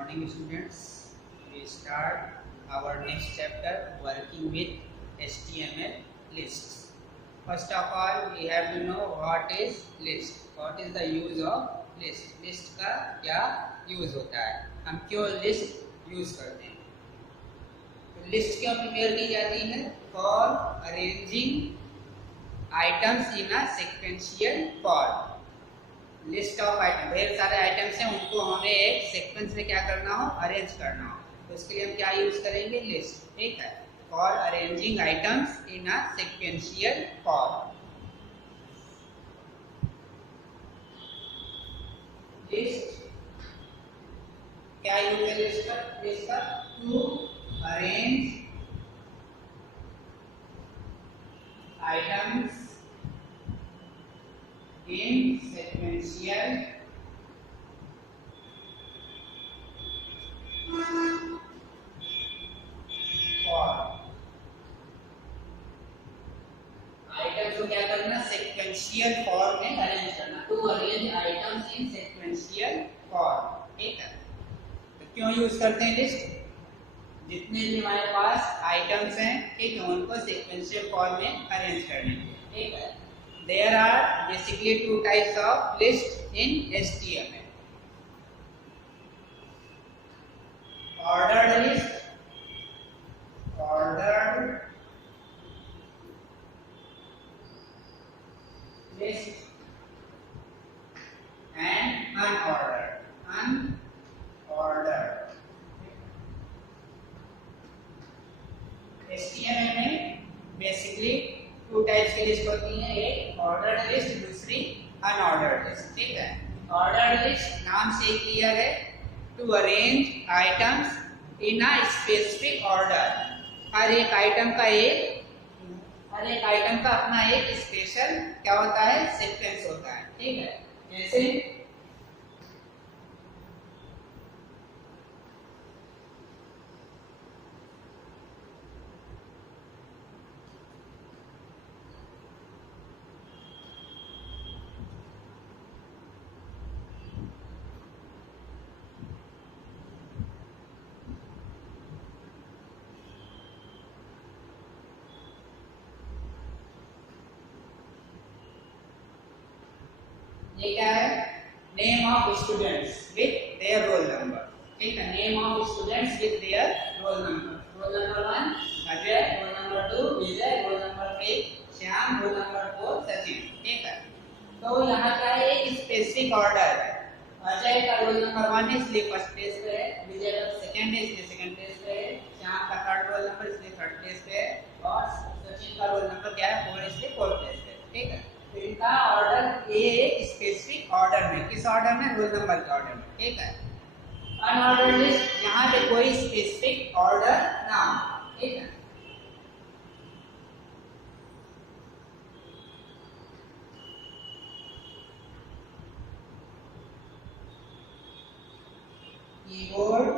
morning students. We start our next chapter working with HTML lists. First of all, we have to know what is list. What is the use of list? List का क्या use होता है? हम क्यों list use करते हैं? तो list क्यों prepare की जाती है? For arranging items in a sequential form. List of item, ढेर सारे आइटम्स हैं, उनको हमें एक सीक्वेंस में क्या करना हो, अरेंज करना हो, तो इसके लिए हम क्या यूज करेंगे, लिस्ट. ठीक है, for arranging items in a sequential form. List क्या यूज है लिस्ट का? To arrange items in sequential form. Items को क्या करना, सेक्वेंशियल फॉर्म में अरेंज करना. To arrange items in sequential form. ठीक है, तो क्यों यूज करते हैं लिस्ट? जितने भी हमारे पास आइटम्स हैं, ठीक है, उनको सेक्वेंशियल फॉर्म में अरेंज करने के लिए. ठीक है, there are basically two types of list in HTML. Ordered list, and unordered. HTML में basically टू टाइप्स की लिस्ट होती है, एक ऑर्डर्ड लिस्ट, दूसरी अनऑर्डर्ड लिस्ट. ठीक है, ऑर्डर्ड लिस्ट नाम से क्लियर है, to arrange items in a specific order. हर एक आइटम का अपना एक स्पेशल क्या होता है, सीक्वेंस होता है. ठीक है, जैसे ये क्या है, name of students with their roll number. ठीक है, name of students with their roll number. Roll number 1 Ajay, roll number 2 Vijay, roll number 3 Shyam, roll number 4 Sachin. ठीक है, तो यहाँ क्या है, एक स्पेसिफिक ऑर्डर है. अजय का रोल नंबर 1 है इसलिए फर्स्ट प्लेस पे है, विजय का सेकंड है इसलिए सेकंड प्लेस पे है, श्याम का थर्ड रोल नंबर इसलिए थर्ड प्लेस पे है, और सचिन का रोल नंबर क्या है, 4 इसलिए फोर्थ प्लेस पे. ठीक है, तो इनका ऑर्डर एक स्पेसिफिक ऑर्डर में, किस ऑर्डर में, रोल नंबर के ऑर्डर में. ठीक है, अनऑर्डर्ड लिस्ट यहाँ पे कोई स्पेसिफिक ऑर्डर ना हो. ठीक है, कीबोर्ड,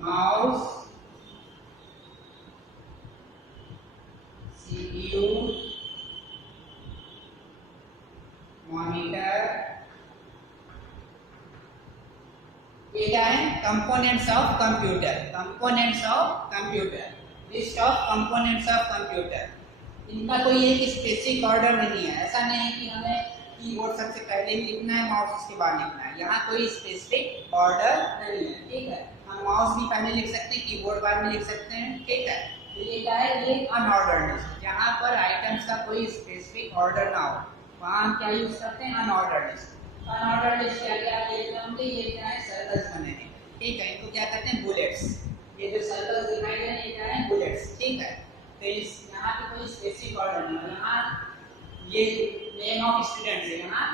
माउस, CPU, मॉनिटर, ये क्या है, components of computer. List of components of computer. इनका कोई एक स्पेसिफिक ऑर्डर नहीं है. ऐसा नहीं है कि हमें कीबोर्ड सबसे पहले लिखना है, माउस उसके बाद लिखना है. यहाँ कोई स्पेसिफिक ऑर्डर नहीं है. ठीक है, हम माउस भी पहले लिख सकते हैं, कीबोर्ड बाद में लिख सकते हैं. ठीक है, तो ये क्या है, ये अनऑर्डर्ड लिस्ट. जहाँ पर आइटम्स का कोई स्पेसिफिक ऑर्डर ना हो, वहाँ हम क्या यूज करते हैं, अनऑर्डर्ड लिस्ट. अनऑर्डर्ड लिस्ट क्या क्या देखते होंगे, ये क्या है, सर्कल्स बने हैं. ठीक है, इनको क्या कहते हैं, बुलेट्स. ये जो सर्कल्स दिखाई दे रहे हैं, ये क्या है, बुलेट्स. ठीक है, तो इस यहाँ पे कोई स्पेसिफिक ऑर्डर नहीं है. यहाँ ये नेम ऑफ स्टूडेंट्स है, यहाँ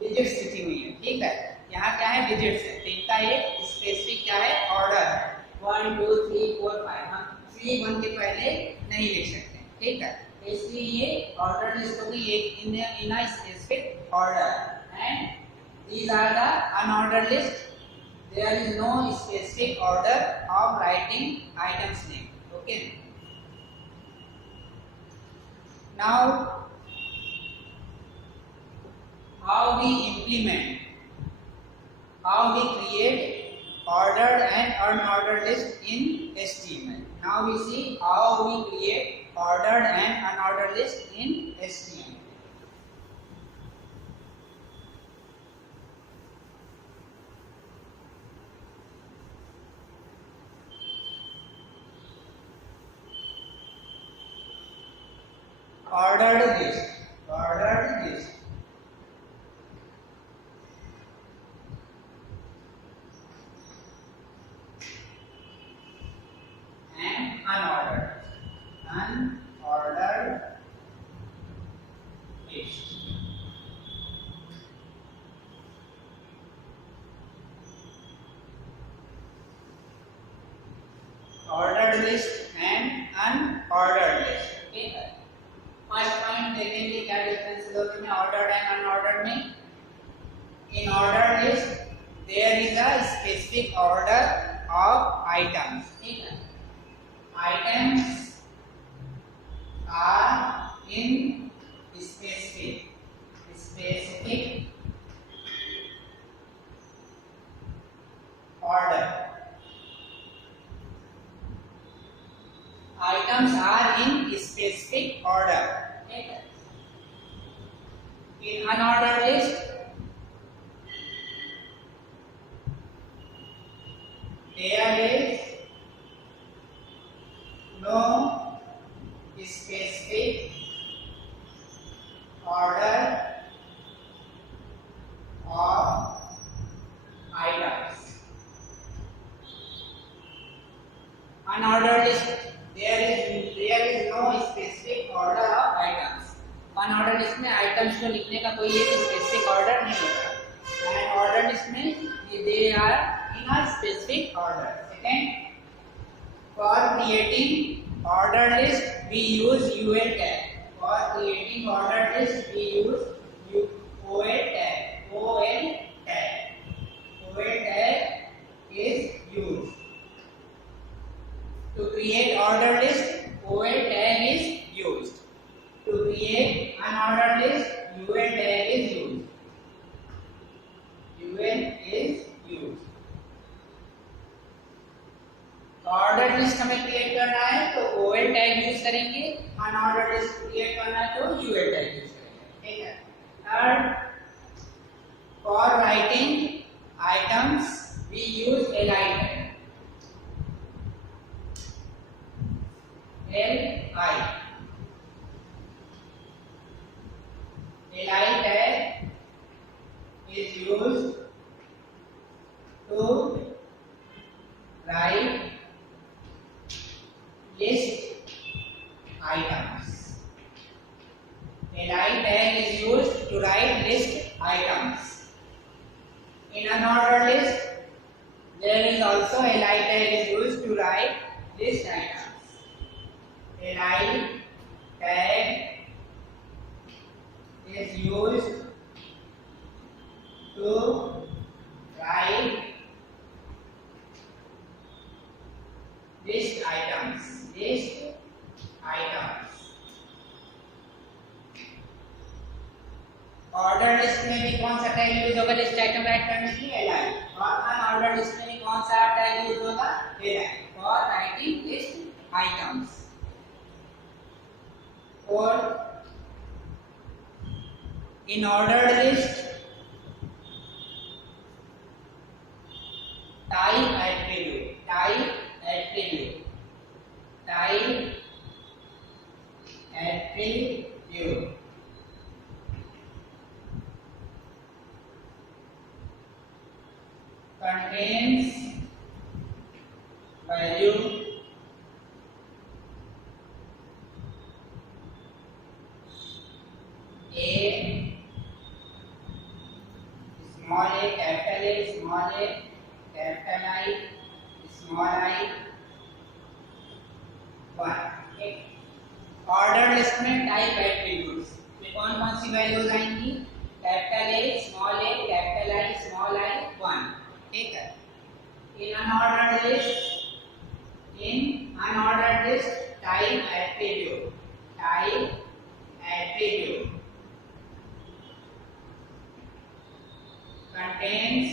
डिजिट्स लिखी हुई है. ठीक है, यहाँ क्या है, डिजिट्स है, तो इनका एक स्पेसिफिक क्या है, ऑर्डर है. 1 2 3 4 5, हम 3 1 के पहले नहीं लिख सकते. ठीक है, इसलिए ये ऑर्डर लिस्ट होगी, एक in a specific order. And these are the unordered list. There is no specific order of writing items name. Okay, now how we implement how we create ordered and unordered list in HTML. Now we see how we create ordered and unordered list in HTML. Ordered list, ordered list. And unordered, unordered list. Ordered list and unordered list. Okay. First point देखेंगे क्या difference है दोनों में, ordered and unordered में. In ordered list there is a specific order of items. ठीक है, items are in specific order. Items are in specific order. In unordered list, there is no specific order of items. Unordered list, there is no specific order of items. Unordered list में items को लिखने का कोई एक specific order नहीं होता. And order list में they are in a specific order. Second, for creating order list we use UL tag. For creating order list we use OL tag. OL tag is used. To create ordered list, OL tag is used. To create unordered list, UL tag is used. UL is used. Ordered list हमें create करना है तो OL tag use करेंगे. unordered list create करना है तो UL tag use करेंगे. ठीक है. Third, for writing items we use li tag. li tag is used to write list items. Li tag is used to write list items. In unordered list, there is also li tag is used to write list items. Li tag is used to write list items. Order list में भी कौन सा tag use होगा list item right करने के लिए? li. और unordered list में भी कौन सा टैग यूज होगा? li. For writing list items. और in ordered list, type attribute contains value a, small a, capital A, small a, capital I, small I, 1. Order list में टाइप एट्रीब्यूट्स में कौन कौन सी वैल्यूज आएंगी? Capital A, small A, capital I, small I, 1. ठीक है. In unordered list type attribute contains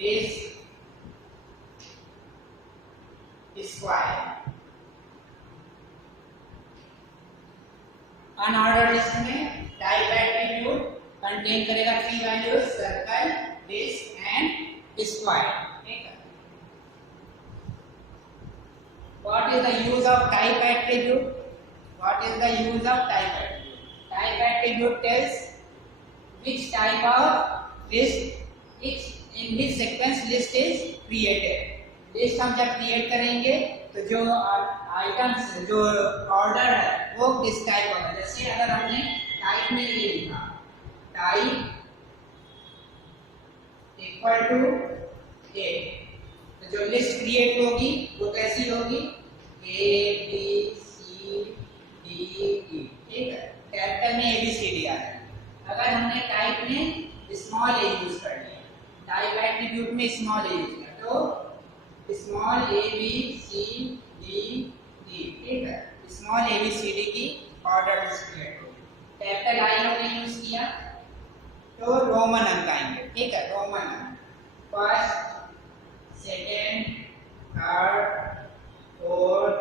disc square. Unordered list में type attribute contain करेगा 3 values, circle, disc and square. ठीक है। What is the use of type attribute? What is the use of type attribute? Type attribute tells which type of list, in which sequence list is created. List हम जब create करेंगे तो जो items, जो order है वो किस type होगा। जैसे अगर हमने टाइप में ये लिखा, टाइप इक्वल टू ए, तो जो लिस्ट क्रिएट होगी वो कैसी होगी, A B C D e. ठीक है। कैपिटल में ए बी सी डी आएगा। अगर हमने टाइप में स्मॉल ए यूज कर लिया, टाइप एट्रीब्यूट में स्मॉल ए यूज किया, तो small a B C D e. ठीक है। Small a B C d की ऑर्डर लिस्ट क्रिएट होगी। कैपिटल आई हमने यूज किया तो रोमन अंक आएंगे। ठीक है। रोमन अंक, first, second, third, fourth,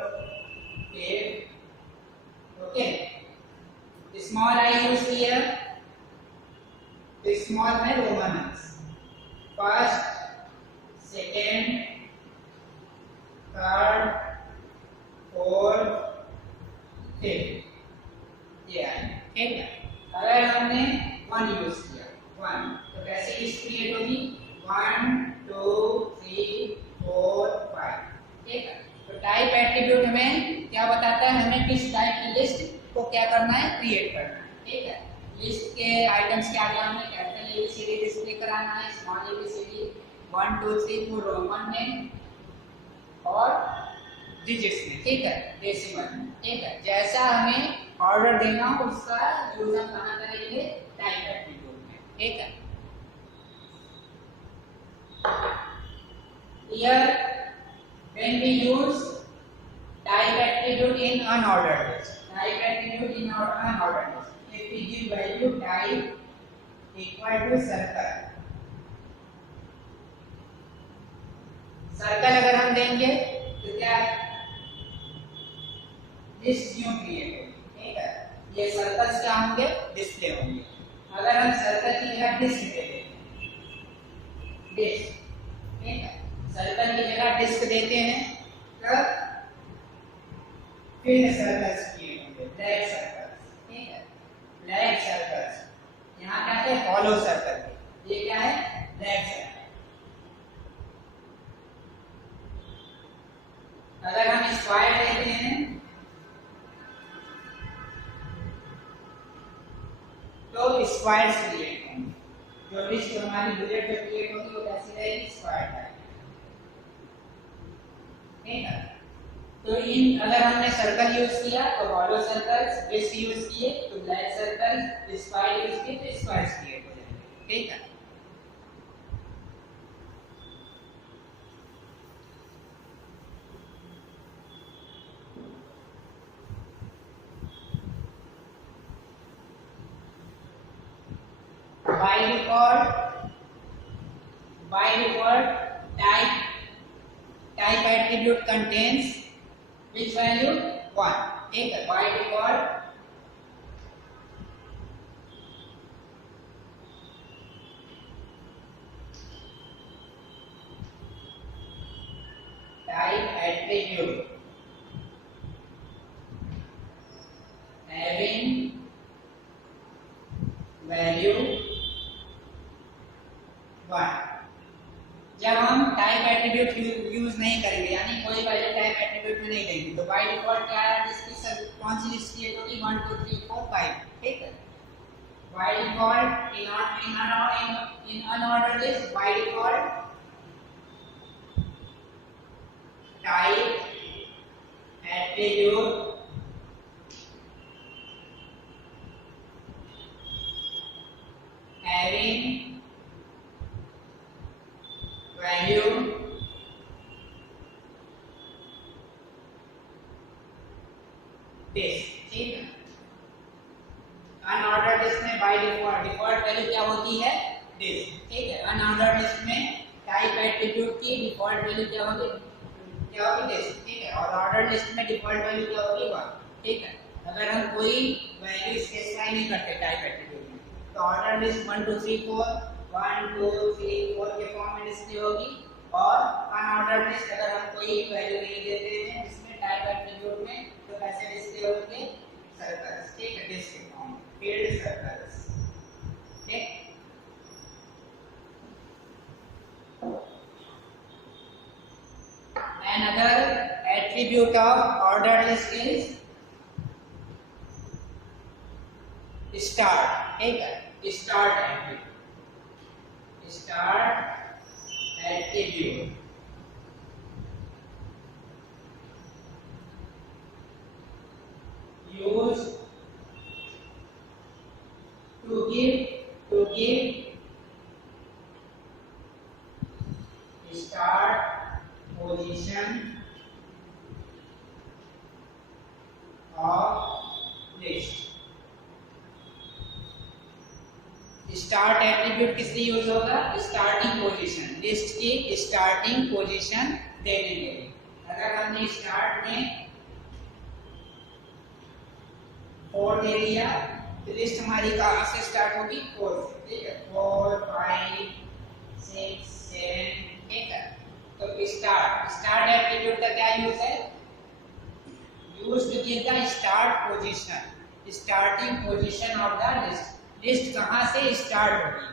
fifth. Okay. Small I use किया तो स्मॉल में रोमन अंक्स, first, second, third, fourth, fifth, ये आए। ठीक है। अगर हमने 1 यूज किया, 1, तो कैसे लिस्ट क्रिएट होगी, 1 2 3 4 5। ठीक है। तो टाइप एट्रीब्यूट हमें क्या बताता है, हमें किस टाइप की लिस्ट को क्या करना है, क्रिएट करना है। ठीक है। लिस्ट के आइटम्स के आगे हमें capital A B C D display कराना है, small a B C d 1 2 3 4 Roman में और डिजिट्स में। ठीक है। डेसिमल में। ठीक है। जैसा हमें ऑर्डर देना हो उसका यूज हम कहां करेंगे, टाइप एट्रीब्यूट में। ठीक है। Here when we use type attribute in unordered list, type attribute in unordered list, if we give value type equal to circle, circle अगर हम देंगे तो क्या लिस्ट क्यों क्रिएट होगी। ठीक है। ये सर्कल्स क्या होंगे, डिस्प्ले होंगे। अगर हम सर्कल की जगह डिस्क दे देंगे, डिस्क। ठीक है। सर्कल की जगह डिस्क देते हैं तब फिर सर्कल्स क्रिएट होंगे, ब्लैक सर्कल्स। ठीक है। ब्लैक सर्कल्स, यहाँ क्या है, हॉलो सर्कल। ये क्या है, ब्लैक सर्कल। अगर हम स्क्वायर लेते हैं तो स्क्वायर क्रिएट होंगे। जो लिस्ट हमारी बुलेट पे क्रिएट होगी वो कैसी रहेगी, स्क्वायर टाइप। ठीक है। तो इन अगर हमने सर्कल यूज किया तो हॉलो सर्कल्स, डिस्क यूज किए तो ब्लैक सर्कल्स, स्क्वायर यूज किए तो स्क्वायर्स क्रिएट हो जाएंगे। ठीक है। by default type attribute contains which value, 1. ठीक है। by default type attribute having value 1। जब हम टाइप एट्रीब्यूट यूज नहीं करेंगे, यानी कोई वैल्यू टाइप एट्रीब्यूट में नहीं लेंगे, तो बाय डिफॉल्ट क्या है, जिसकी कौन सी लिस्ट क्रिएट होगी, 1 2 3 4 5। ठीक है। By default in unordered list, by default type attribute having value this। ठीक है। अनऑर्डर्ड लिस्ट में बाय डिफॉल्ट वैल्यू क्या होती है, दिस। ठीक है। अनऑर्डर्ड लिस्ट में टाइप एट्रीब्यूट की डिफॉल्ट वैल्यू क्या होगी, लिस्ट, ठीक है। और ऑर्डर लिस्ट में डिफॉल्ट वैल्यू क्या होगी 1, ठीक है। अगर हम कोई वैल्यू स्पेसिफाई नहीं करते टाइप एट्रीब्यूट में, तो ऑर्डर लिस्ट 1 2 3 4 1 2 3 4 के फॉर्म में डिस्प्ले होगी। और अनऑर्डर्ड लिस्ट अगर हम कोई वैल्यू नहीं देते हैं इसमें टाइप एट्रीब्यूट में, तो कैसे डिस्प्ले होंगे, सर्कल्स, ठीक है, लिस्ट के फॉर्म में, फील्ड सर्कल्स, ठीक। Another attribute of ordered list is start, ठीक है, start attribute used to give start position of list। Start attribute किस लिए यूज होगा, स्टार्टिंग पोजीशन, लिस्ट की स्टार्टिंग पोजीशन देने के लिए। अगर हमने स्टार्ट में 4 दे दिया तो लिस्ट हमारी कहाँ से स्टार्ट होगी, 4 से, ठीक है, 4 5 6 7, ठीक है। तो स्टार्ट एट्रीब्यूट का क्या यूज है, use to give the start position, starting position of the list. List कहाँ से स्टार्ट होगी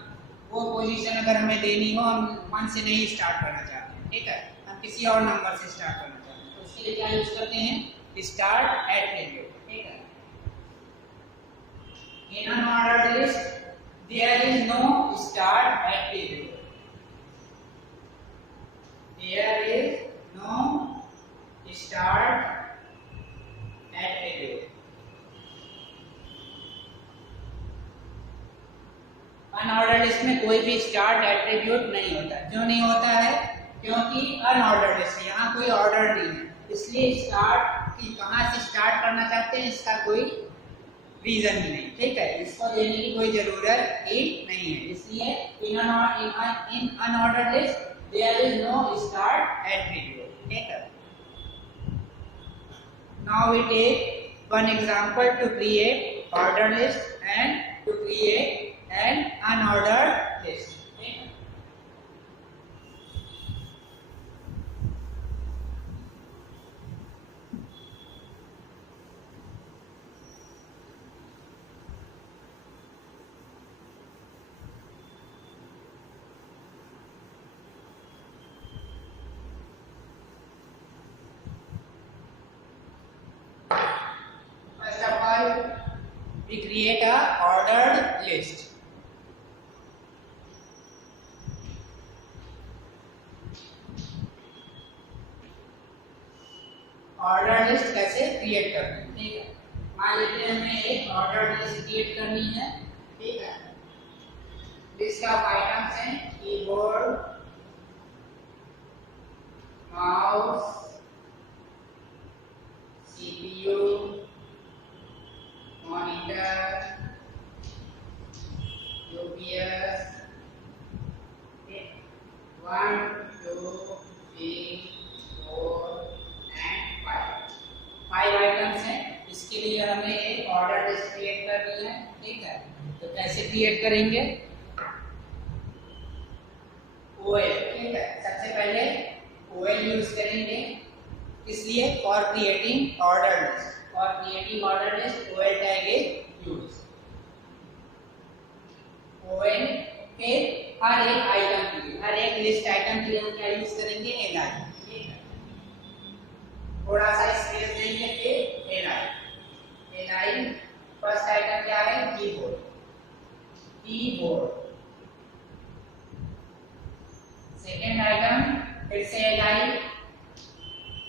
वो पोजीशन अगर हमें देनी हो, हम 1 से नहीं स्टार्ट करना चाहते हैं, ठीक है, हम किसी और नंबर से स्टार्ट करना चाहते हैं, तो उसके लिए क्या यूज करते हैं, स्टार्ट एट्रीब्यूट, ठीक है। In unordered list there is no start attribute, there is no start attribute। Unordered list में कोई भी स्टार्ट एट्रीब्यूट नहीं होता। क्यों नहीं होता है, क्योंकि अनऑर्डर्ड लिस्ट, यहाँ कोई ऑर्डर नहीं है, इसलिए स्टार्ट की कहाँ से स्टार्ट करना चाहते हैं इसका कोई रीजन ही नहीं, ठीक है, इसको देने की कोई जरूरत ही नहीं है। इसलिए in unordered list there is no start attribute, ठीक है। Now we take one example to create ordered list and to create an unordered list, ठीक है। We create a ordered list। Order list कैसे क्रिएट करते हैं, ठीक है। मान लीजिए हमें एक ऑर्डर लिस्ट क्रिएट करनी है, ठीक है। लिस्ट ऑफ आइटम्स हैं keyboard, mouse, CPU, monitor, UPS, 1 2 3 4 and 5 items हैं। इसके लिए हमें एक ऑर्डर लिस्ट क्रिएट करनी है, ठीक है। तो कैसे क्रिएट करेंगे, ओएल, ठीक है। सबसे पहले ओएल यूज करेंगे, इसलिए for creating order list, for creating order list OL tag is use. OL फिर हर एक आइटम के लिए, हर एक लिस्ट आइटम के लिए हम क्या यूज करेंगे, एलआई, ठीक है। थोड़ा सा स्पेस देंगे, फिर एलआई, एलआई फर्स्ट आइटम क्या है, कीबोर्ड, कीबोर्ड। सेकेंड आइटम फिर से एलआई,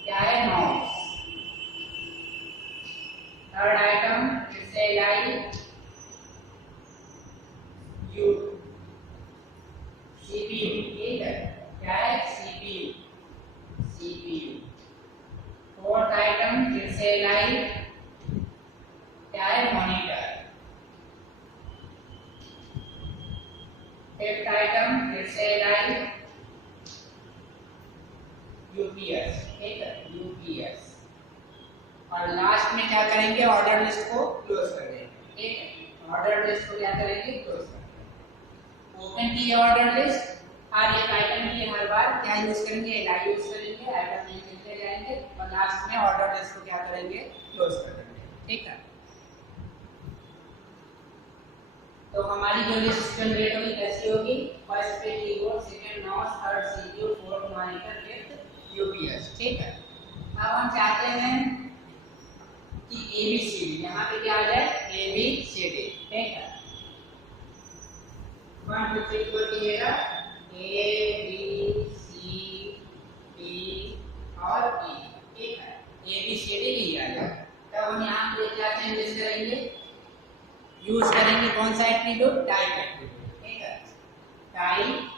क्या है, माउस। थर्ड आइटम फिर से एलआई, यू, सीपीयू, ठीक है, क्या है, सीपीयू, सीपीयू। फोर्थ आइटम फिर से एलआई, क्या है, मॉनिटर। फिफ्थ आइटम फिर से एलआई, यूपीएस, ठीक है, यूपीएस। और लास्ट में क्या करेंगे, ऑर्डर लिस्ट को क्लोज कर देंगे, ठीक है। ऑर्डर लिस्ट को क्या करेंगे, क्लोज कर देंगे। ओपन की ऑर्डर लिस्ट, हर एक आइटम के हर बार क्या यूज करेंगे, एलआई यूज करेंगे, आइटम नेम लिखते जाएंगे और लास्ट में ऑर्डर लिस्ट को क्या करेंगे, क्लोज कर देंगे, ठीक है। तो हमारी जो लिस्ट जनरेट होगी कैसी होगी, फर्स्ट पे keyboard, second mouse, third CPU, fourth monitor, fifth UPS, ठीक है। अब हम चाहते हैं कि एबीसीडी, यहाँ पे क्या आ जाए, एबीसीडी, ठीक है। 1 2 3 4 कीजिएगा, ए बी सी डी और ई, ठीक है, एबीसीडी लिया जाए। तब हम यहाँ पे क्या चेंजेस करेंगे, यूज करेंगे कौन सा एट्रीब्यूट, टाइप एट्रीब्यूट, ठीक है। टाइप,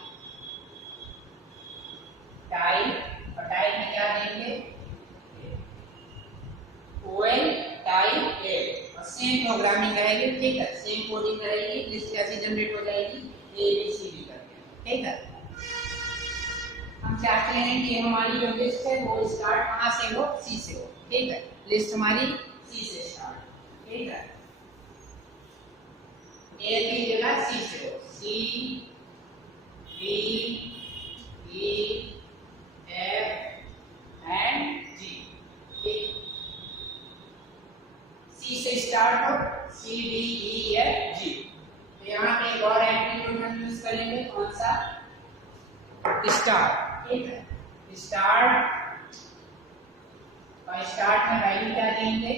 टाइप और टाइप में क्या देंगे, ओएल टाइप ए, और सेम प्रोग्रामिंग रहेगी, ठीक है, सेम कोडिंग रहेगी। लिस्ट कैसे जनरेट हो जाएगी, ए बी सी डी करके, ठीक है। हम चाहते हैं कि हमारी जो लिस्ट है वो स्टार्ट कहाँ से हो, सी से हो, ठीक है। लिस्ट हमारी सी से स्टार्ट, ठीक है। ए की जगह सी से हो, C D E F and G, ठीक। सी से स्टार्ट हो, C D E F G. तो यहाँ पे एक और एट्रीब्यूट हम यूज करेंगे, कौन सा, स्टार, ठीक है। स्टार्ट, और स्टार्ट में वैल्यू क्या देंगे,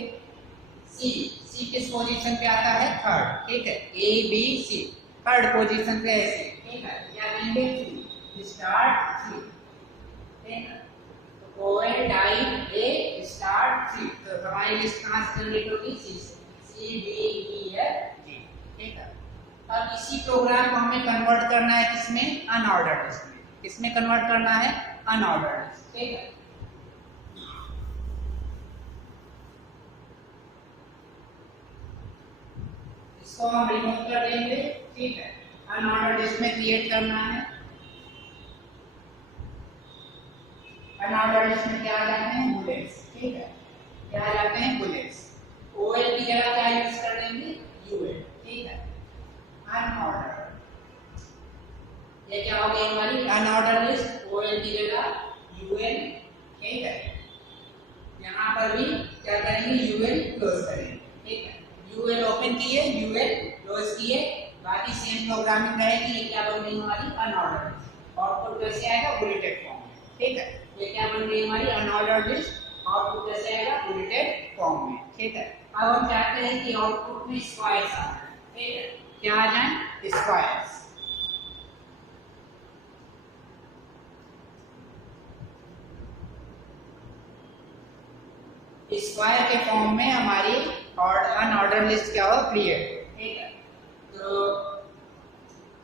सी। सी किस पोजीशन पे आता है, थर्ड, ठीक है। A B C third position पे है सी, ठीक है। क्या देंगे, 3, स्टार्ट 3, ठीक है। तो ओएल टाइप ए स्टार्ट 3, तो हमारी लिस्ट कहाँ से जनरेट होगी, सी से, C D E F G, ठीक है। अब इसी प्रोग्राम को हमें कन्वर्ट करना है किसमें, अनऑर्डर्ड लिस्ट में। किसमें कन्वर्ट करना है, अनऑर्डर्ड लिस्ट, ठीक है। इसको हम रिमूव कर देंगे, ठीक है। अनऑर्डर्ड लिस्ट में क्रिएट करना है, अनऑर्डर्ड लिस्ट में क्या आ जाते हैं, बुलेट्स, ठीक है। क्या आ जाते हैं, बुलेट्स। ओएल की जगह क्या यूज कर देंगे, यूएल, ठीक है। अनऑर्डर्ड, ये क्या हो गई हमारी अनऑर्डर्ड लिस्ट, ओएल की जगह यूएल, ठीक है। यहाँ पर भी क्या करेंगे, यूएल क्लोज करेंगे, ठीक है। यूएल ओपन किए, यूएल क्लोज किए, बाकी सेम प्रोग्रामिंग रहेगी। ये क्या बन गई हमारी अनऑर्डर्ड लिस्ट, आउटपुट कैसे आएगा, बुलेटेड फॉर्म में, ठीक है। ये क्या बन गई हमारी अनऑर्डर्ड लिस्ट, आउटपुट कैसे आएगा, बुलेटेड फॉर्म में, ठीक है। अब हम चाहते हैं कि आउटपुट में स्क्वायर्स आ जाए, ठीक है। क्या आ जाए, स्क्वायर्स। स्क्वायर के फॉर्म में हमारी अनऑर्डर लिस्ट क्या हो, क्रिएट, ठीक है। तो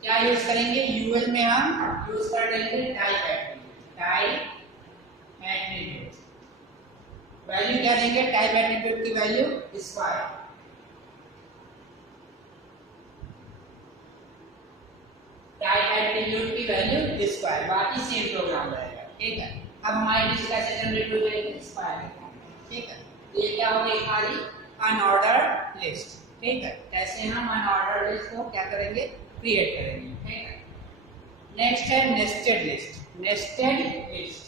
क्या यूज करेंगे, यूएल में हम यूज कर देंगे type attribute, type attribute. Value क्या देंगे, टाइप एट्रीब्यूट की वैल्यू स्क्वायर, टाइप एट्रीब्यूट की वैल्यू स्क्वायर, बाकी सेम प्रोग्राम रहेगा, ठीक है। अब हमारी लिस्ट कैसे जनरेट हो जाएगी, स्क्वायर के फॉर्म में, ठीक है। ये क्या हो गई हमारी अनऑर्डर्ड लिस्ट, ठीक है। कैसे हम अनऑर्डर्ड लिस्ट को क्या करेंगे, क्रिएट करेंगे, ठीक है। नेक्स्ट है nested list, nested list,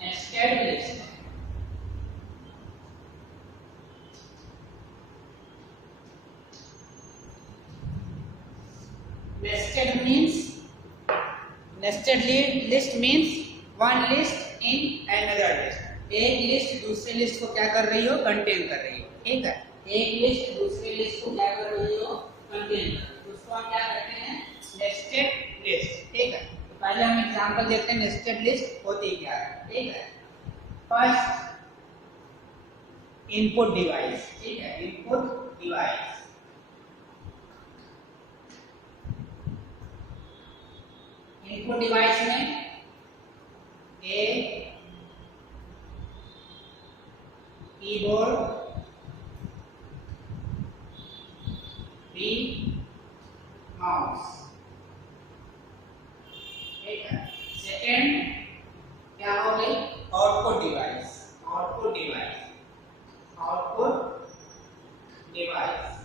nested list. Nested means, nested list means one list in another list. एक लिस्ट दूसरे लिस्ट को क्या कर रही हो, कंटेन कर रही हो, ठीक है। एक लिस्ट दूसरे लिस्ट को क्या कर रही हो, कंटेन कर रही हो, उसको हम क्या कहते हैं, नेस्टेड लिस्ट, ठीक है। तो पहले हम एग्जांपल देखते हैं नेस्टेड लिस्ट होती क्या है, ठीक है। फर्स्ट इनपुट डिवाइस, ठीक है, इनपुट डिवाइस। इनपुट डिवाइस में ए कीबोर्ड, बी माउस, ठीक है। सेकेंड क्या हो गई, output device, output device, output device,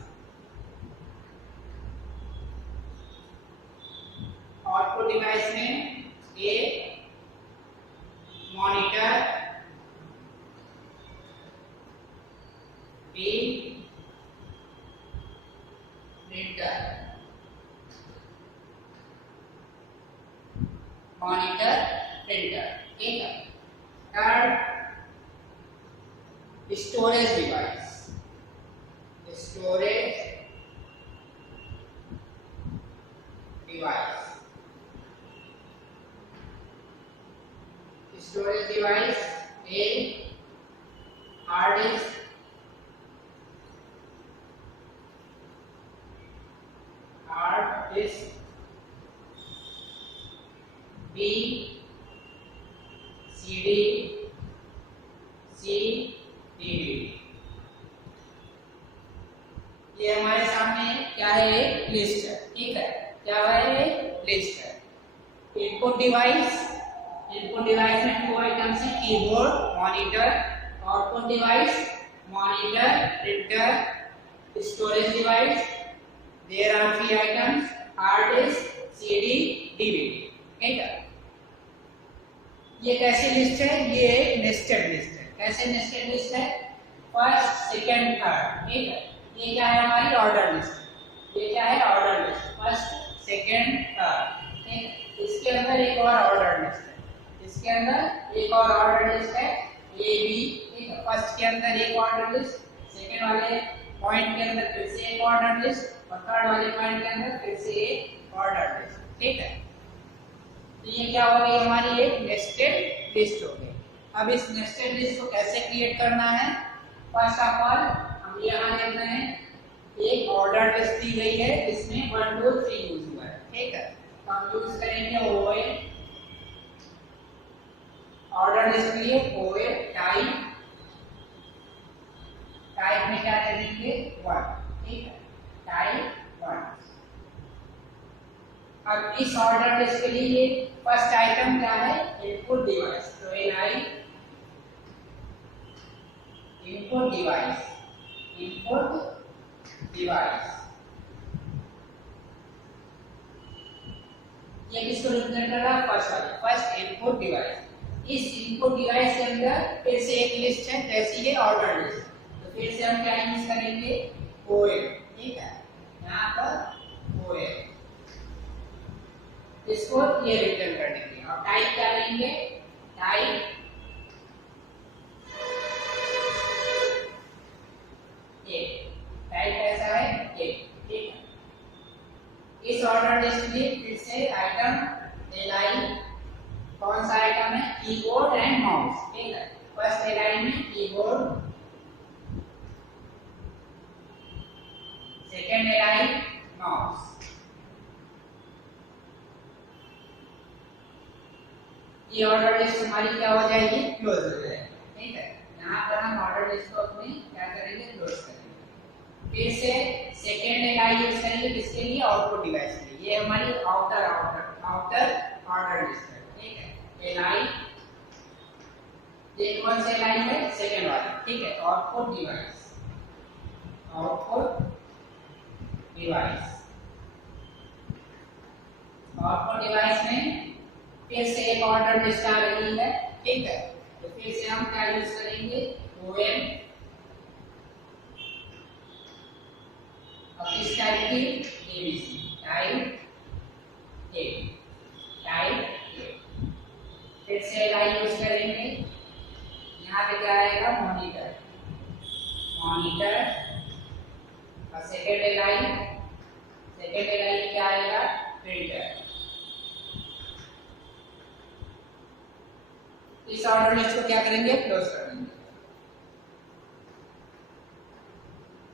output device में एक monitor, B printer, monitor printer, ठीक है। Third storage device, storage device, storage device A hard disk, hard disk, B CD, C DVD. ये हमारे सामने क्या है, एक लिस्ट है, ठीक है। क्या है, एक लिस्ट है। इनपुट डिवाइस, इनपुट डिवाइस में 2 आइटम्स हैं, keyboard, monitor. Output device, monitor, printer, storage device. There are 3 items, hard disk, CD, DVD, ठीक है। ये कैसी लिस्ट है, ये एक नेस्टेड लिस्ट है। कैसे नेस्टेड लिस्ट है, फर्स्ट सेकंड थर्ड, ठीक है। ये क्या है, हमारी ऑर्डर लिस्ट। ये क्या है, order list, first second third, ठीक है। इसके अंदर एक और ऑर्डर लिस्ट है, इसके अंदर एक और ऑर्डर लिस्ट है, ए बी, ठीक है। फर्स्ट के अंदर एक ऑर्डर लिस्ट, सेकंड वाले पॉइंट के अंदर फिर से एक ऑर्डर लिस्ट, और थर्ड वाले पॉइंट के अंदर फिर से एक ऑर्डर लिस्ट, ठीक है। तो ये क्या हो गई, हमारी एक नेस्टेड लिस्ट हो गई। अब इस नेस्टेड लिस्ट को कैसे क्रिएट करना है, फर्स्ट ऑफ ऑल हम यहाँ देख रहे हैं एक ऑर्डर लिस्ट दी गई है, इसमें 1 2 3 यूज हुआ है, ठीक है। तो हम यूज करेंगे ओए, ऑर्डर लिस्ट के लिए ओए टाइप, टाइप में क्या करेंगे 1, ठीक है, टाइप 1। अब इस ऑर्डर लिस्ट के लिए फर्स्ट आइटम क्या है, इनपुट डिवाइस। तो एनआई इनपुट डिवाइस, इनपुट डिवाइस, ये किसको रिप्रेजेंट कर रहा है, फर्स्ट वाला, फर्स्ट इनपुट डिवाइस। इस इनपुट डिवाइस के अंदर फिर से एक लिस्ट है, जैसी ये ऑर्डर लिस्ट। तो फिर से हम क्या यूज करेंगे, ओएल, ठीक है। यहाँ पर ओएल, इसको ये रिटर्न कर देंगे। और टाइप क्या लेंगे, टाइप एक, टाइप कैसा है, एक, ठीक है। इस ऑर्डर लिस्ट में फिर से आइटम एलआई, कौन सा आइटम है, कीबोर्ड एंड माउस, ठीक है। फर्स्ट एलआई में कीबोर्ड, सेकंड एलआई माउस। ये ऑर्डर लिस्ट हमारी क्या हो जाएगी, क्लोज हो जाएगी, ठीक है। यहाँ पर हम ऑर्डर लिस्ट को अपने क्या करेंगे, क्लोज करेंगे। फिर से सेकेंड एलआई यूज करेंगे, किसके लिए, आउटपुट डिवाइस के लिए। ये हमारी आउटर ऑर्डर लिस्ट है, ठीक है। एलआई, ये कौन सा एलआई है, सेकेंड वाला, ठीक है। Output device, output device, output device में फिर से एक ऑर्डर लिस्ट आ रही है, ठीक है। तो फिर से हम क्या यूज करेंगे, ओएम। अब इस टाइप की ABC, type A, type A. फिर से एलआई यूज करेंगे, यहाँ पे क्या आएगा, मॉनिटर, मॉनिटर। और सेकेंड एलआई क्या आएगा, प्रिंटर। इस ऑर्डर लिस्ट को क्या करेंगे, क्लोज कर देंगे।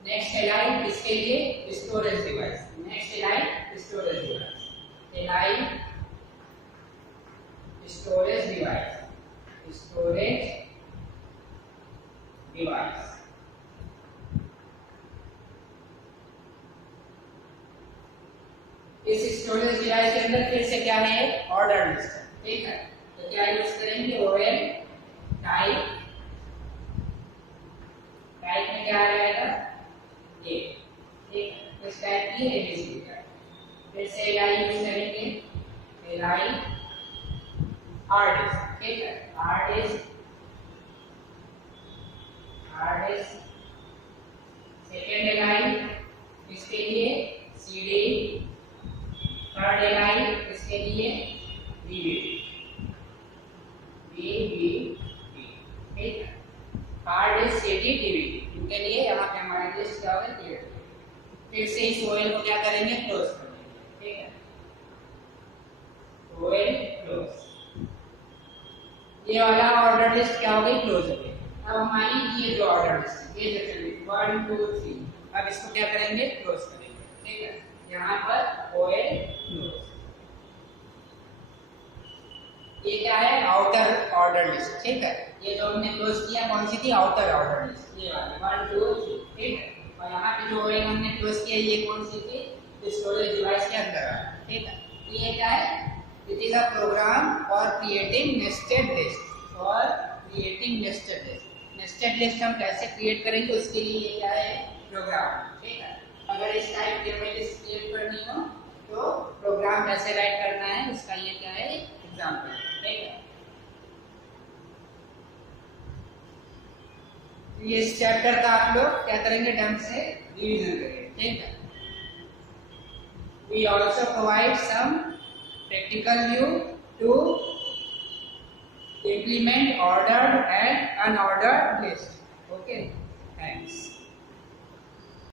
नेक्स्ट एलआई इसके लिए storage device, next LI storage device, LI storage device, storage device. इस स्टोरेज स्टोरेज डिवाइस के अंदर फिर से क्या है, ऑर्डर लिस्ट, ठीक है। तो क्या यूज करेंगे, ओएल टाइप, टाइप में क्या आ जाएगा, ये, ठीक है। इस टाइप की एबीसीडी का फिर से एलआई यूज करेंगे, एलआई हार्ड डिस्क, ठीक है। Hard disk, hard disk, second LI इसके लिए सीडी, थर्ड एलआई इसके लिए डीवीडी, ठीक है। हार्ड डिस्क, सीडी, डीवीडी, इनके लिए यहाँ पे हमारी लिस्ट क्या होगा, क्लियर। फिर से इस ओएल को क्या करेंगे, क्लोज करेंगे, ठीक है। ओएल क्लोज, ये वाला ऑर्डर लिस्ट क्या हो गई, क्लोज हो गई। अब हमारी ये जो ऑर्डर लिस्ट है, ये जो चल रही 1 2 3, अब इसको क्या करेंगे, क्लोज करेंगे, ठीक है। यहाँ पर ओएल क्लोज, ये क्या है, आउटर ऑर्डर लिस्ट, ठीक है। ये जो हमने क्लोज किया कौन सी थी, आउटर ऑर्डर लिस्ट, ये वाली 1 2 3, ठीक है। और यहाँ पे जो ओएल हमने क्लोज किया ये कौन सी थी, स्टोरेज डिवाइस के अंदर है, ठीक है। ये क्या है, it is a program for creating nested list, और creating nested list. Nested list हम कैसे क्रिएट करेंगे उसके लिए ये क्या है, प्रोग्राम, ठीक है। अगर इस टाइप की हमें लिस्ट क्रिएट करनी हो तो प्रोग्राम कैसे राइट करना है उसका ये क्या है, एग्जांपल, ठीक है। ये इस चैप्टर का आप लोग क्या करेंगे, ढंग से रिवीजन करेंगे, ठीक है। We also provide some practical view to implement ordered and unordered list. Okay.